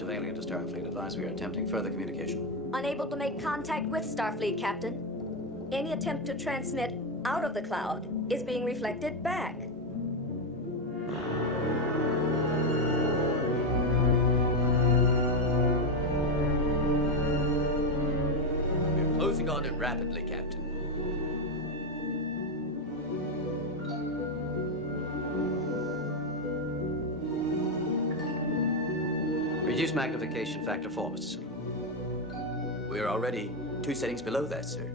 knowledge of alien to Starfleet. Advise we are attempting further communication. Unable to make contact with Starfleet, Captain. Any attempt to transmit out of the cloud is being reflected back. We're closing on it rapidly, Captain. Reduce magnification factor 4, Mr. Sulu. We're already 2 settings below that, sir.